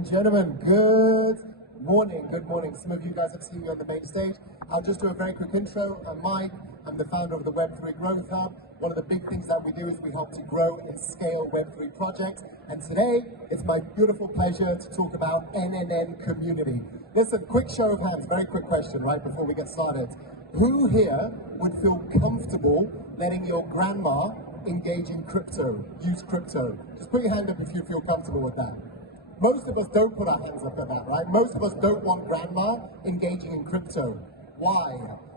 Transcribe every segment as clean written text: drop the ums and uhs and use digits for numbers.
and gentlemen, good morning, good morning. Some of you guys have seen me on the main stage. I'll just do a very quick intro. I'm Mike, I'm the founder of the Web3 Growth Hub. One of the big things that we do is we help to grow and scale Web3 projects. And today, it's my beautiful pleasure to talk about NNN community. Listen, quick show of hands, very quick question right before we get started. Who here would feel comfortable letting your grandma engage in crypto, use crypto? Just put your hand up if you feel comfortable with that. Most of us don't put our hands up at that, right? Most of us don't want grandma engaging in crypto. Why?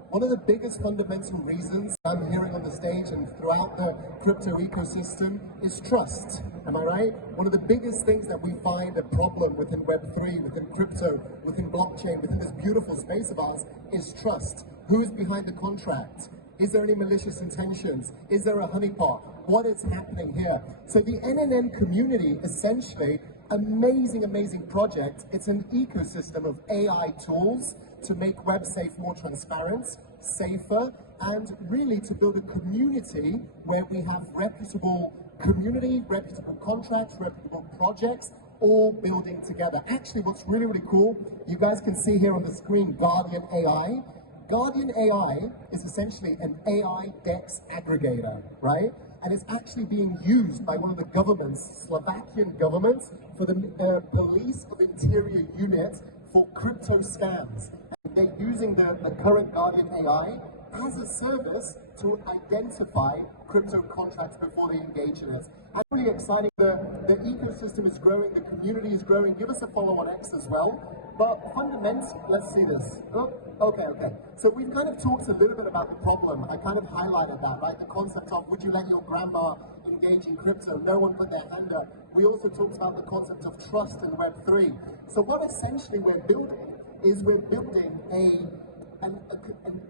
One of the biggest fundamental reasons I'm hearing on the stage and throughout the crypto ecosystem is trust. Am I right? One of the biggest things that we find a problem within Web3, within crypto, within blockchain, within this beautiful space of ours is trust. Who is behind the contract? Is there any malicious intentions? Is there a honeypot? What is happening here? So the NNN community, essentially, amazing project. It's an ecosystem of AI tools to make WebSafe more transparent, safer, and really to build a community where we have reputable community, reputable contracts, reputable projects, all building together. Actually, what's really cool, you guys can see here on the screen Guardian AI. Guardian AI is essentially an AI DEX aggregator, right? And it's actually being used by one of the governments, Slovakian government, for the police of interior unit for crypto scams. And they're using the current Guardian AI as a service to identify crypto contracts before they engage in it. And really exciting, the ecosystem is growing, the community is growing. Give us a follow on X as well. But fundamentally, let's see this. Oh, okay. So we've kind of talked a little bit about the problem. I kind of highlighted that, right? The concept of would you let your grandma engage in crypto? No one put their hand up. We also talked about the concept of trust in Web3. So what essentially we're building is we're building an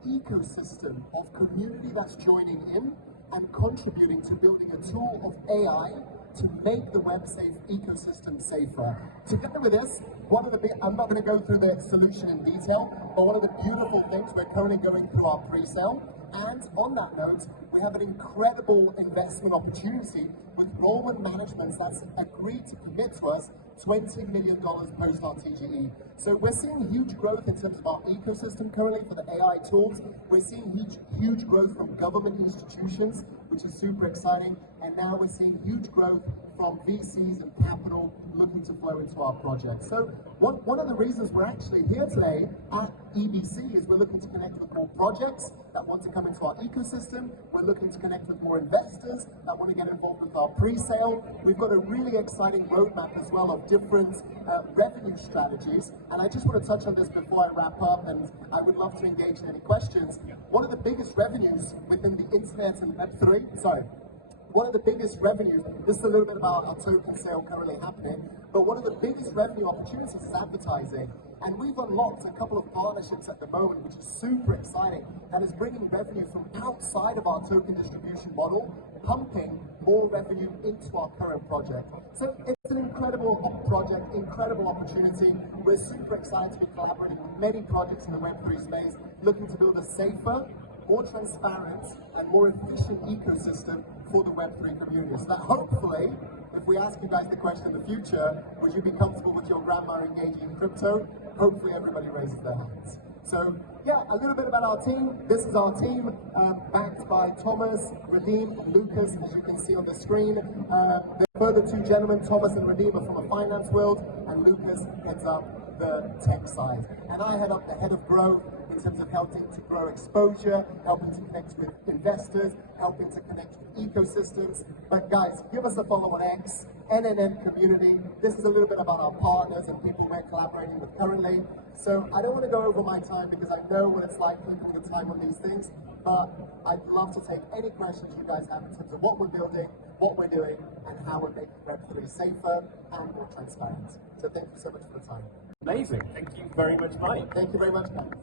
ecosystem of community that's joining in and contributing to building a tool of AI to make the WebSafe ecosystem safer. Together with this, I'm not going to go through the solution in detail, but one of the beautiful things, we're currently going through our pre-sale, and on that note, we have an incredible investment opportunity with Rollman Management that's agreed to commit to us $20 million post our TGE. So we're seeing huge growth in terms of our ecosystem currently for the AI tools. We're seeing huge growth from government institutions, which is super exciting. And now we're seeing huge growth from VCs and capital looking to flow into our project. So one of the reasons we're actually here today at EBC is we're looking to connect with more projects that want to come into our ecosystem. We're looking to connect with more investors that want to get involved with our pre-sale. We've got a really exciting roadmap as well of different revenue strategies. And I just want to touch on this before I wrap up, and I would love to engage in any questions. One of the biggest revenues within the internet and Web3, one of the biggest revenues, this is a little bit about our token sale currently happening, but one of the biggest revenue opportunities is advertising. And we've unlocked a couple of partnerships at the moment, which is super exciting, that is bringing revenue from outside of our token distribution model, pumping more revenue into our current project. So it's an incredible project, incredible opportunity. We're super excited to be collaborating with many projects in the Web3 space, looking to build a safer, more transparent and more efficient ecosystem for the Web3 community. So that hopefully, if we ask you guys the question in the future, would you be comfortable with your grandma engaging in crypto? Hopefully everybody raises their hands. So yeah, a little bit about our team. This is our team, backed by Thomas, Radim, and Lucas, as you can see on the screen. The further two gentlemen, Thomas and Radim, are from the finance world, and Lucas heads up the tech side. And I head up the head of growth in terms of helping to grow exposure, helping to connect with investors, helping to connect with ecosystems. But guys, give us a follow on X, NNN community. This is a little bit about our partners and people we're collaborating with currently. So I don't want to go over my time because I know what it's like looking at the time on these things, but I'd love to take any questions you guys have in terms of what we're building, what we're doing, and how we're making Web3 safer and more transparent. So thank you so much for the time. Amazing. Thank you very much, Mike. Thank you very much, Mike.